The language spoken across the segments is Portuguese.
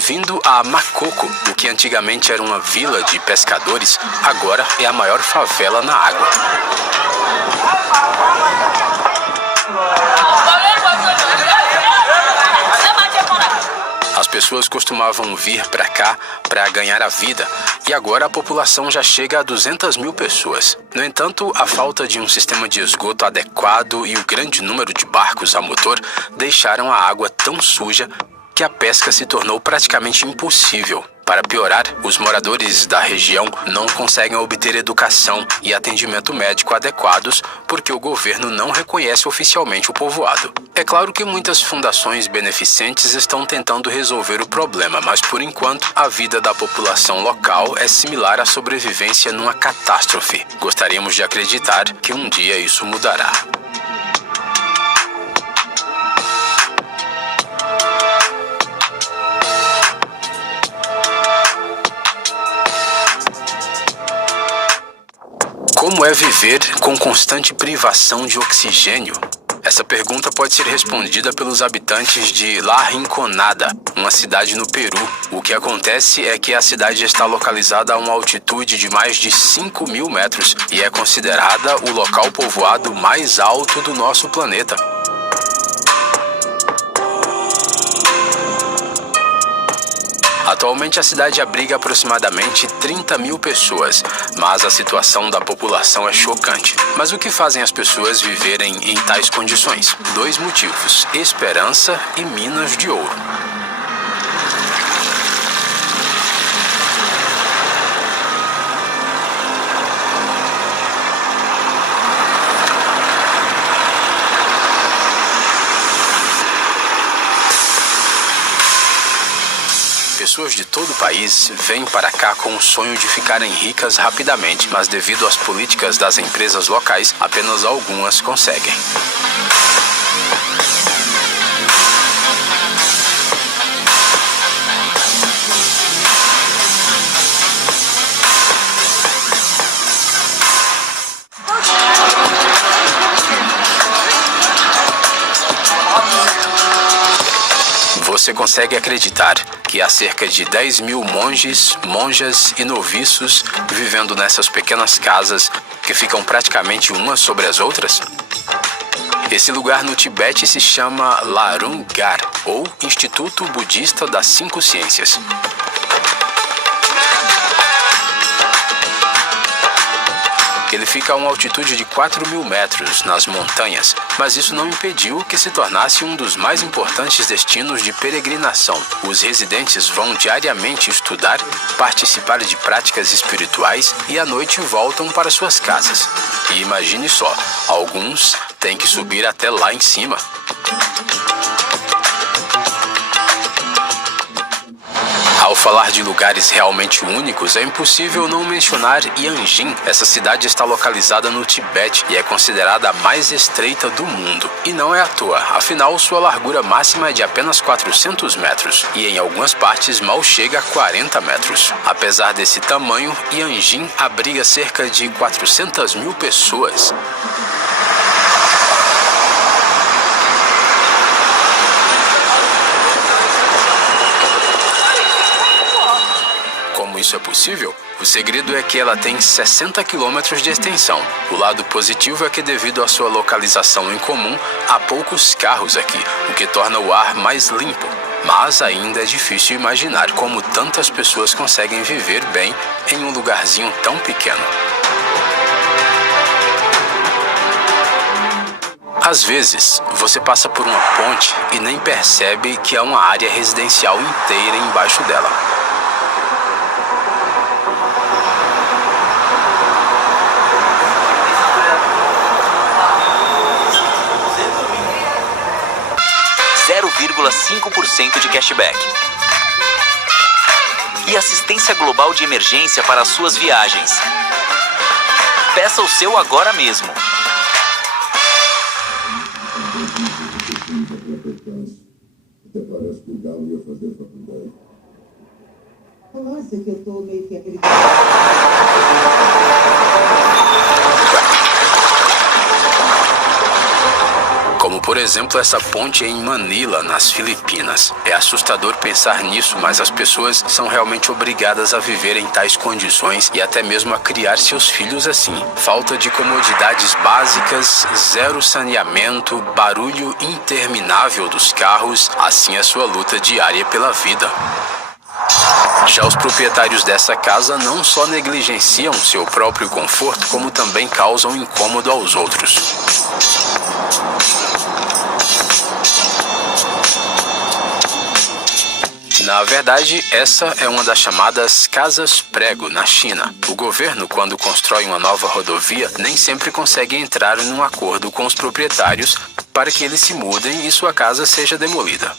Bem-vindo a Makoko, o que antigamente era uma vila de pescadores, agora é a maior favela na água. As pessoas costumavam vir para cá para ganhar a vida e agora a população já chega a 200 mil pessoas. No entanto, a falta de um sistema de esgoto adequado e o grande número de barcos a motor deixaram a água tão suja que a pesca se tornou praticamente impossível. Para piorar, os moradores da região não conseguem obter educação e atendimento médico adequados porque o governo não reconhece oficialmente o povoado. É claro que muitas fundações beneficentes estão tentando resolver o problema, mas por enquanto a vida da população local é similar à sobrevivência numa catástrofe. Gostaríamos de acreditar que um dia isso mudará. Como é viver com constante privação de oxigênio? Essa pergunta pode ser respondida pelos habitantes de La Rinconada, uma cidade no Peru. O que acontece é que a cidade está localizada a uma altitude de mais de 5.000 metros e é considerada o local povoado mais alto do nosso planeta. Atualmente a cidade abriga aproximadamente 30 mil pessoas, mas a situação da população é chocante. Mas o que fazem as pessoas viverem em tais condições? 2 motivos: esperança e minas de ouro. Pessoas de todo o país vêm para cá com o sonho de ficarem ricas rapidamente, mas devido às políticas das empresas locais, apenas algumas conseguem. Você consegue acreditar que há cerca de 10 mil monges, monjas e noviços vivendo nessas pequenas casas que ficam praticamente umas sobre as outras? Esse lugar no Tibete se chama Larungar, ou Instituto Budista das 5 Ciências. Ele fica a uma altitude de 4.000 metros nas montanhas, mas isso não impediu que se tornasse um dos mais importantes destinos de peregrinação. Os residentes vão diariamente estudar, participar de práticas espirituais e à noite voltam para suas casas. E imagine só, alguns têm que subir até lá em cima. Ao falar de lugares realmente únicos, é impossível não mencionar Yanjin. Essa cidade está localizada no Tibete e é considerada a mais estreita do mundo. E não é à toa, afinal sua largura máxima é de apenas 400 metros e em algumas partes mal chega a 40 metros. Apesar desse tamanho, Yanjin abriga cerca de 400 mil pessoas. Isso é possível? O segredo é que ela tem 60 quilômetros de extensão. O lado positivo é que, devido à sua localização em comum, há poucos carros aqui, o que torna o ar mais limpo. Mas ainda é difícil imaginar como tantas pessoas conseguem viver bem em um lugarzinho tão pequeno. Às vezes, você passa por uma ponte e nem percebe que há uma área residencial inteira embaixo dela. ,5% de cashback. E assistência global de emergência para as suas viagens. Peça o seu agora mesmo. Nossa, que eu tô meio que acreditando. como por exemplo essa ponte em Manila, nas Filipinas. É assustador pensar nisso, mas as pessoas são realmente obrigadas a viver em tais condições e até mesmo a criar seus filhos assim. Falta de comodidades básicas, zero saneamento, barulho interminável dos carros, assim a sua luta diária pela vida. Já os proprietários dessa casa não só negligenciam seu próprio conforto, como também causam incômodo aos outros. Na verdade, essa é uma das chamadas casas-prego na China. O governo, quando constrói uma nova rodovia, nem sempre consegue entrar em um acordo com os proprietários para que eles se mudem e sua casa seja demolida.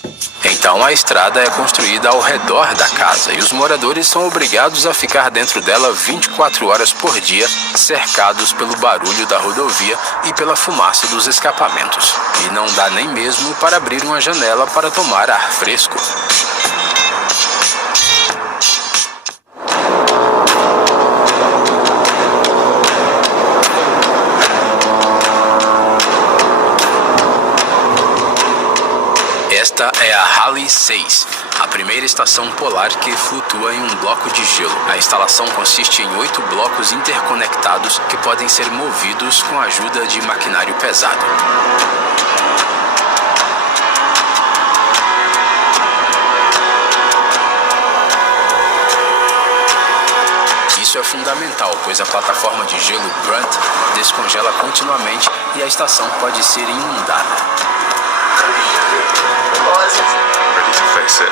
Então a estrada é construída ao redor da casa e os moradores são obrigados a ficar dentro dela 24 horas por dia, cercados pelo barulho da rodovia e pela fumaça dos escapamentos. E não dá nem mesmo para abrir uma janela para tomar ar fresco. Esta é a Halley 6, a primeira estação polar que flutua em um bloco de gelo. A instalação consiste em 8 blocos interconectados que podem ser movidos com a ajuda de maquinário pesado. Isso é fundamental, pois a plataforma de gelo Brunt descongela continuamente e a estação pode ser inundada. Ready to face it.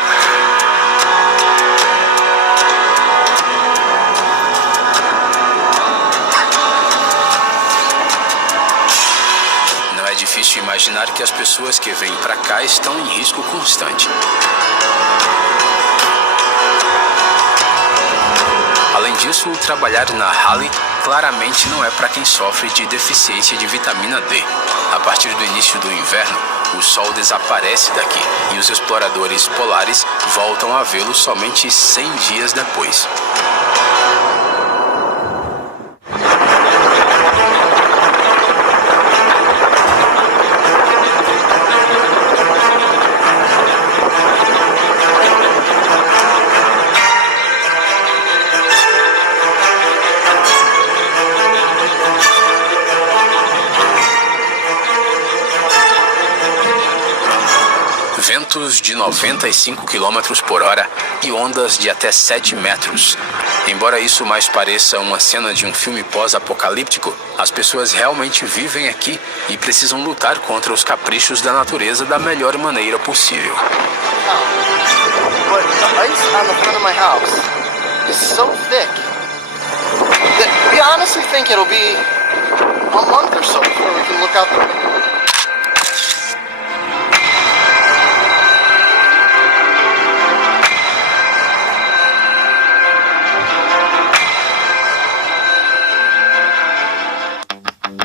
Não é difícil imaginar que as pessoas que vêm para cá estão em risco constante. Além disso, trabalhar na Halley claramente não é para quem sofre de deficiência de vitamina D. A partir do início do inverno, o sol desaparece daqui e os exploradores polares voltam a vê-lo somente 100 dias depois. Ventos de 95 km por hora e ondas de até 7 metros. Embora isso mais pareça uma cena de um filme pós-apocalíptico, as pessoas realmente vivem aqui e precisam lutar contra os caprichos da natureza da melhor maneira possível. But the ice on the front of my house is so thick that we honestly think it'll be a month or so before we can look out the window.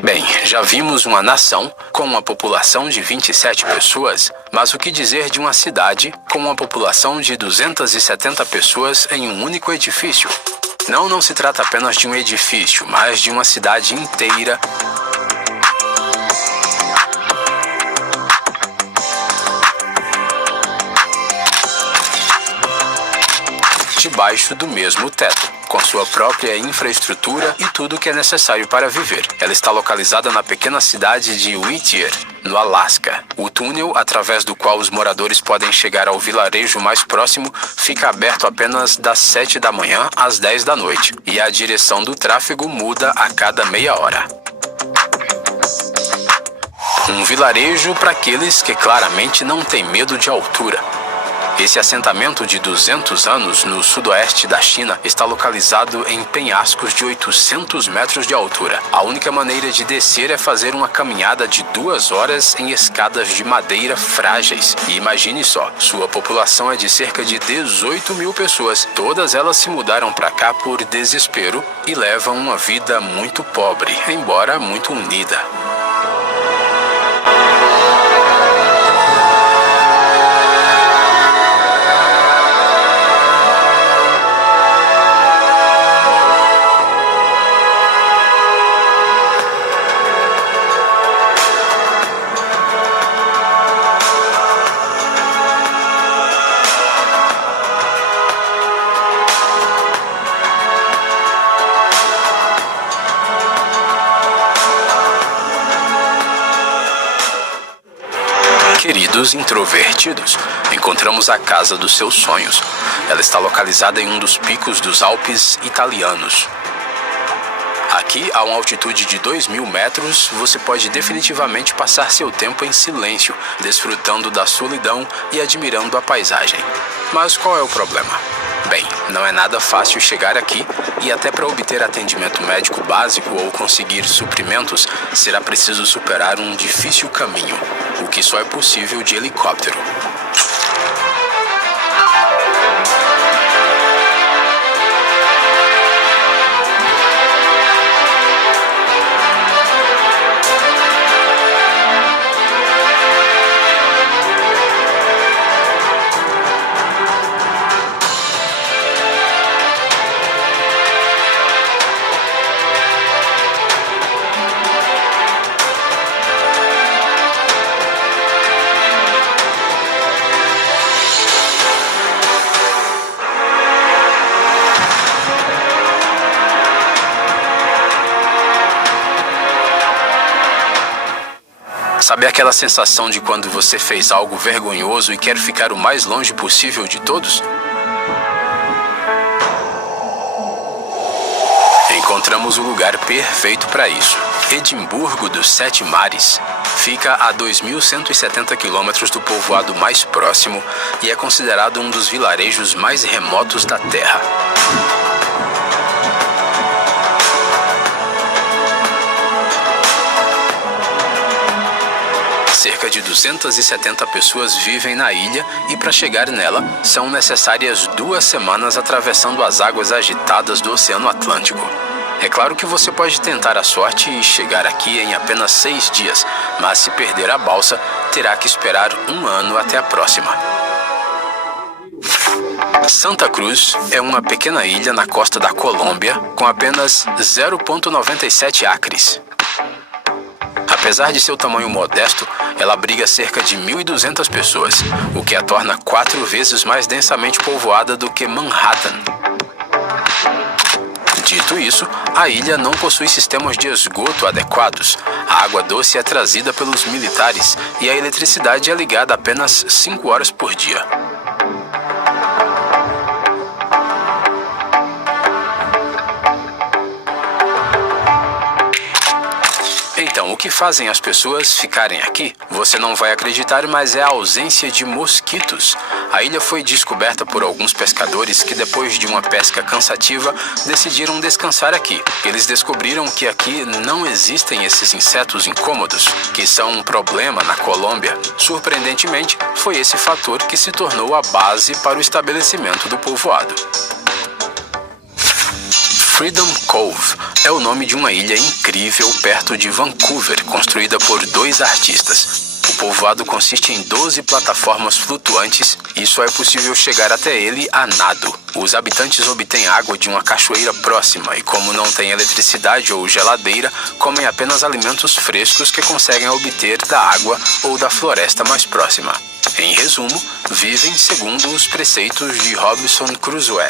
Bem, já vimos uma nação com uma população de 27 pessoas, mas o que dizer de uma cidade com uma população de 270 pessoas em um único edifício? Não se trata apenas de um edifício, mas de uma cidade inteira debaixo do mesmo teto, com sua própria infraestrutura e tudo o que é necessário para viver. Ela está localizada na pequena cidade de Whittier, no Alasca. O túnel, através do qual os moradores podem chegar ao vilarejo mais próximo, fica aberto apenas das 7 da manhã às 10 da noite, e a direção do tráfego muda a cada meia hora. Um vilarejo para aqueles que claramente não têm medo de altura. Esse assentamento de 200 anos no sudoeste da China está localizado em penhascos de 800 metros de altura. A única maneira de descer é fazer uma caminhada de 2 horas em escadas de madeira frágeis. E imagine só, sua população é de cerca de 18 mil pessoas. Todas elas se mudaram para cá por desespero e levam uma vida muito pobre, embora muito unida. dos introvertidos, encontramos a casa dos seus sonhos. Ela está localizada em um dos picos dos Alpes italianos. Aqui, a uma altitude de 2.000 metros, você pode definitivamente passar seu tempo em silêncio, desfrutando da solidão e admirando a paisagem. Mas qual é o problema? Bem, não é nada fácil chegar aqui e até para obter atendimento médico básico ou conseguir suprimentos, será preciso superar um difícil caminho, o que só é possível de helicóptero. Sabe aquela sensação de quando você fez algo vergonhoso e quer ficar o mais longe possível de todos? Encontramos o lugar perfeito para isso. Edimburgo dos Sete Mares fica a 2.170 quilômetros do povoado mais próximo e é considerado um dos vilarejos mais remotos da Terra. Cerca de 270 pessoas vivem na ilha e para chegar nela são necessárias 2 semanas atravessando as águas agitadas do Oceano Atlântico. É claro que você pode tentar a sorte e chegar aqui em apenas 6 dias, mas se perder a balsa, terá que esperar 1 ano até a próxima. Santa Cruz é uma pequena ilha na costa da Colômbia com apenas 0,97 acres. Apesar de seu tamanho modesto, ela abriga cerca de 1.200 pessoas, o que a torna 4 vezes mais densamente povoada do que Manhattan. Dito isso, a ilha não possui sistemas de esgoto adequados. A água doce é trazida pelos militares e a eletricidade é ligada apenas 5 horas por dia. Então, o que fazem as pessoas ficarem aqui? Você não vai acreditar, mas é a ausência de mosquitos. A ilha foi descoberta por alguns pescadores que, depois de uma pesca cansativa, decidiram descansar aqui. Eles descobriram que aqui não existem esses insetos incômodos, que são um problema na Colômbia. Surpreendentemente, foi esse fator que se tornou a base para o estabelecimento do povoado. Freedom Cove é o nome de uma ilha incrível perto de Vancouver, construída por 2 artistas. O povoado consiste em 12 plataformas flutuantes e só é possível chegar até ele a nado. Os habitantes obtêm água de uma cachoeira próxima e, como não tem eletricidade ou geladeira, comem apenas alimentos frescos que conseguem obter da água ou da floresta mais próxima. Em resumo, vivem segundo os preceitos de Robinson Crusoe.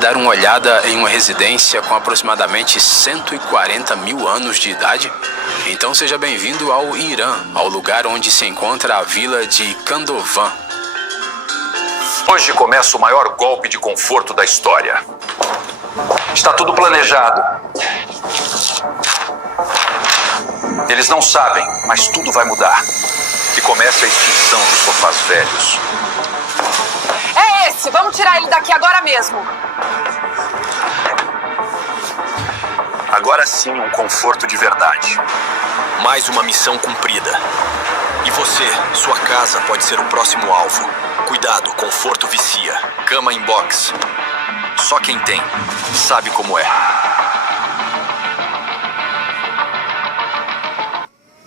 Dar uma olhada em uma residência com aproximadamente 140 mil anos de idade? Então seja bem-vindo ao Irã, ao lugar onde se encontra a vila de Kandovan. Hoje começa o maior golpe de conforto da história. Está tudo planejado. Eles não sabem, mas tudo vai mudar. Que comece a extinção dos sofás velhos. É esse! Vamos tirar ele daqui agora mesmo! Agora sim, um conforto de verdade. Mais uma missão cumprida. E você, sua casa, pode ser o próximo alvo. Cuidado, conforto vicia. Cama em box. Só quem tem sabe como é.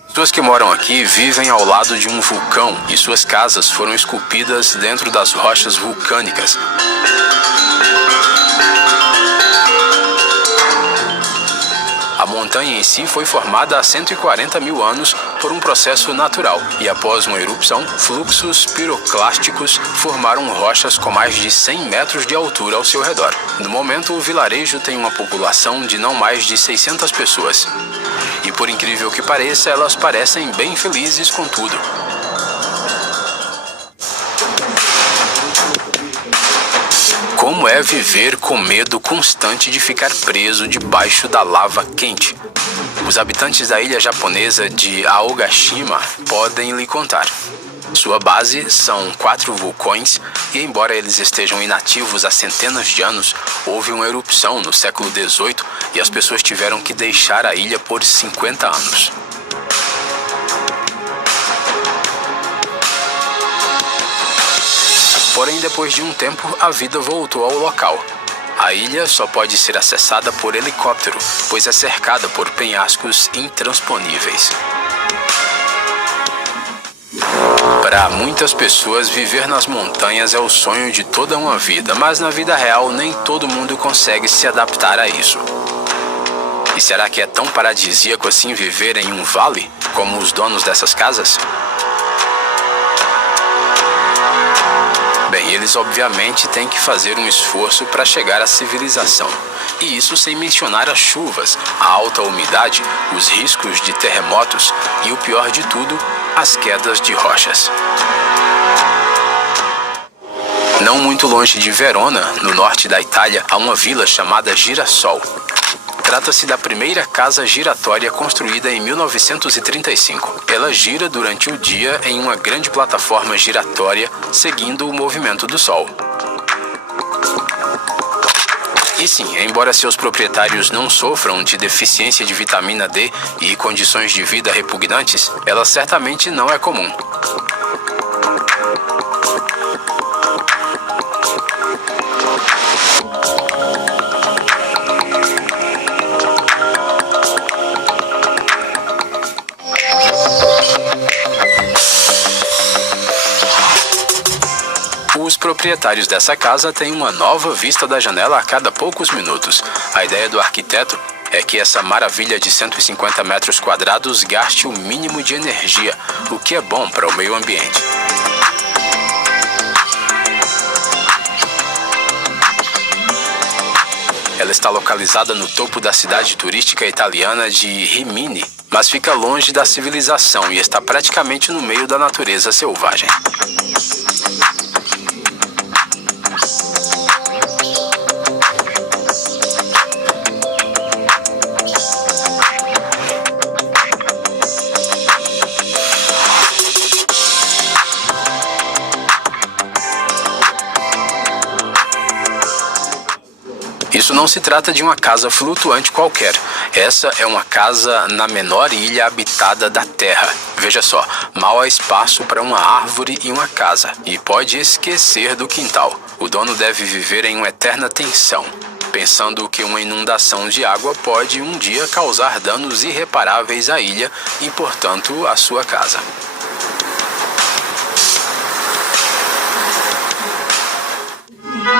Pessoas que moram aqui vivem ao lado de um vulcão e suas casas foram esculpidas dentro das rochas vulcânicas. A montanha em si foi formada há 140 mil anos por um processo natural e após uma erupção, fluxos piroclásticos formaram rochas com mais de 100 metros de altura ao seu redor. No momento, o vilarejo tem uma população de não mais de 600 pessoas. E por incrível que pareça, elas parecem bem felizes com tudo. Como é viver com medo constante de ficar preso debaixo da lava quente? Os habitantes da ilha japonesa de Aogashima podem lhe contar. Sua base são 4 vulcões e, embora eles estejam inativos há centenas de anos, houve uma erupção no século XVIII e as pessoas tiveram que deixar a ilha por 50 anos. Porém, depois de um tempo, a vida voltou ao local. A ilha só pode ser acessada por helicóptero, pois é cercada por penhascos intransponíveis. Para muitas pessoas, viver nas montanhas é o sonho de toda uma vida, mas na vida real nem todo mundo consegue se adaptar a isso. E será que é tão paradisíaco assim viver em um vale, como os donos dessas casas? Bem, eles obviamente têm que fazer um esforço para chegar à civilização. E isso sem mencionar as chuvas, a alta umidade, os riscos de terremotos e, o pior de tudo, as quedas de rochas. Não muito longe de Verona, no norte da Itália, há uma vila chamada Girassol. Trata-se da primeira casa giratória construída em 1935. Ela gira durante o dia em uma grande plataforma giratória, seguindo o movimento do Sol. E sim, embora seus proprietários não sofram de deficiência de vitamina D e condições de vida repugnantes, ela certamente não é comum. Os proprietários dessa casa têm uma nova vista da janela a cada poucos minutos. A ideia do arquiteto é que essa maravilha de 150 metros quadrados gaste o mínimo de energia, o que é bom para o meio ambiente. Ela está localizada no topo da cidade turística italiana de Rimini, mas fica longe da civilização e está praticamente no meio da natureza selvagem. Isso não se trata de uma casa flutuante qualquer. Essa é uma casa na menor ilha habitada da Terra. Veja só, mal há espaço para uma árvore e uma casa, e pode esquecer do quintal. O dono deve viver em uma eterna tensão, pensando que uma inundação de água pode um dia causar danos irreparáveis à ilha e, portanto, à sua casa.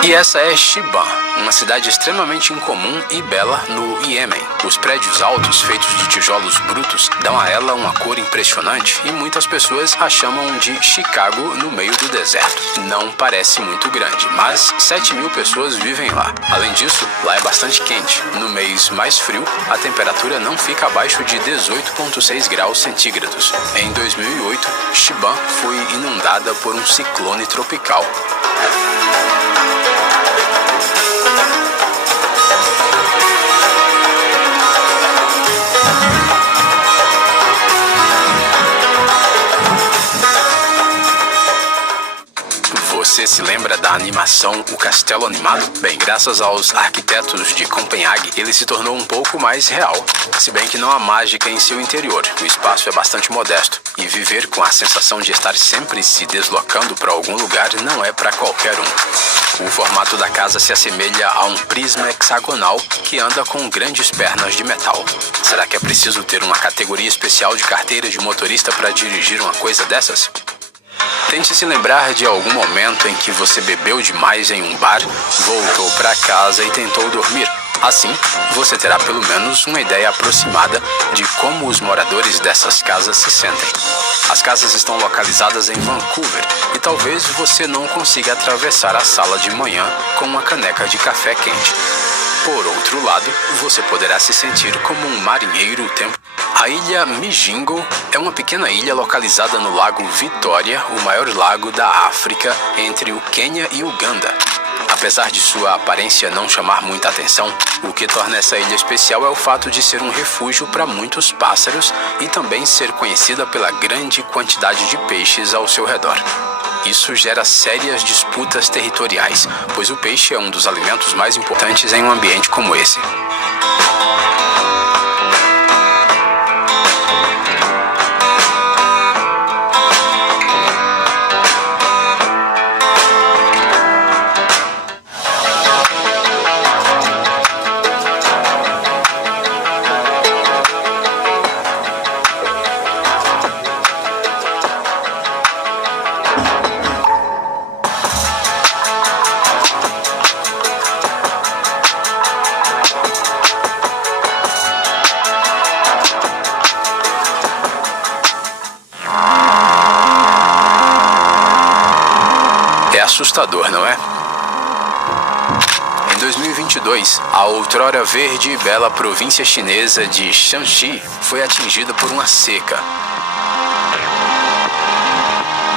E essa é Chiban, uma cidade extremamente incomum e bela no Iêmen. Os prédios altos, feitos de tijolos brutos, dão a ela uma cor impressionante e muitas pessoas a chamam de Chicago no meio do deserto. Não parece muito grande, mas 7.000 pessoas vivem lá. Além disso, lá é bastante quente. No mês mais frio, a temperatura não fica abaixo de 18,6 graus centígrados. Em 2008, Chiban foi inundada por um ciclone tropical. Você Você se lembra da animação O Castelo Animado? Bem, graças aos arquitetos de Copenhague, ele se tornou um pouco mais real. Se bem que não há mágica em seu interior, o espaço é bastante modesto. E viver com a sensação de estar sempre se deslocando para algum lugar não é para qualquer um. O formato da casa se assemelha a um prisma hexagonal que anda com grandes pernas de metal. Será que é preciso ter uma categoria especial de carteira de motorista para dirigir uma coisa dessas? Tente se lembrar de algum momento em que você bebeu demais em um bar, voltou para casa e tentou dormir. Assim, você terá pelo menos uma ideia aproximada de como os moradores dessas casas se sentem. As casas estão localizadas em Vancouver e talvez você não consiga atravessar a sala de manhã com uma caneca de café quente. Por outro lado, você poderá se sentir como um marinheiro o tempo. A ilha Migingo é uma pequena ilha localizada no Lago Vitória, o maior lago da África, entre o Quênia e Uganda. Apesar de sua aparência não chamar muita atenção, o que torna essa ilha especial é o fato de ser um refúgio para muitos pássaros e também ser conhecida pela grande quantidade de peixes ao seu redor. Isso gera sérias disputas territoriais, pois o peixe é um dos alimentos mais importantes em um ambiente como esse. Assustador, não é? Em 2022, a outrora verde e bela província chinesa de Shanxi foi atingida por uma seca.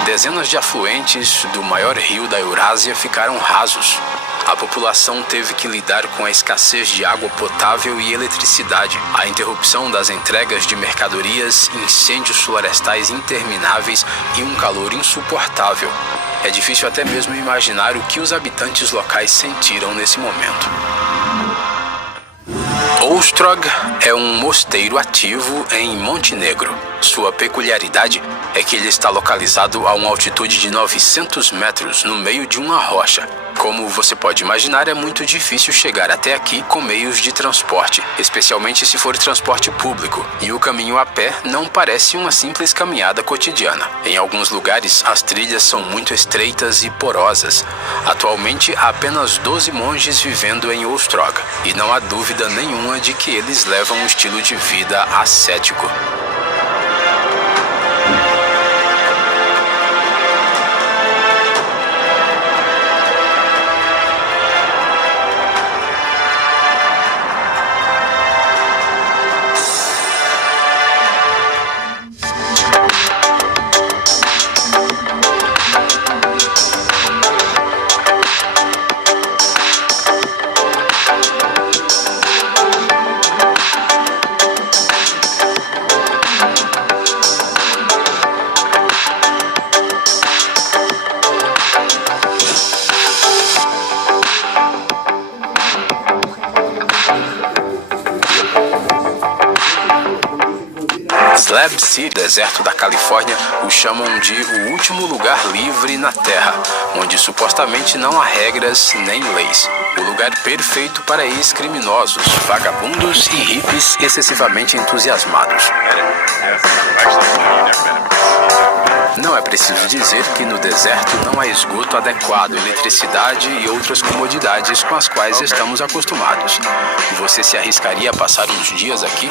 Dezenas de afluentes do maior rio da Eurásia ficaram rasos. A população teve que lidar com a escassez de água potável e eletricidade, a interrupção das entregas de mercadorias, incêndios florestais intermináveis e um calor insuportável. É difícil até mesmo imaginar o que os habitantes locais sentiram nesse momento. Ostrog é um mosteiro ativo em Montenegro. Sua peculiaridade é que ele está localizado a uma altitude de 900 metros no meio de uma rocha. Como você pode imaginar, é muito difícil chegar até aqui com meios de transporte, especialmente se for transporte público, e o caminho a pé não parece uma simples caminhada cotidiana. Em alguns lugares, as trilhas são muito estreitas e porosas. Atualmente, há apenas 12 monges vivendo em Ostrog, e não há dúvida nenhuma de que eles levam um estilo de vida ascético. Slab City, deserto da Califórnia, o chamam de o último lugar livre na Terra, onde supostamente não há regras nem leis. O lugar perfeito para ex-criminosos, vagabundos e hippies excessivamente entusiasmados. Não é preciso dizer que no deserto não há esgoto adequado, eletricidade e outras comodidades com as quais estamos acostumados. Você se arriscaria a passar uns dias aqui?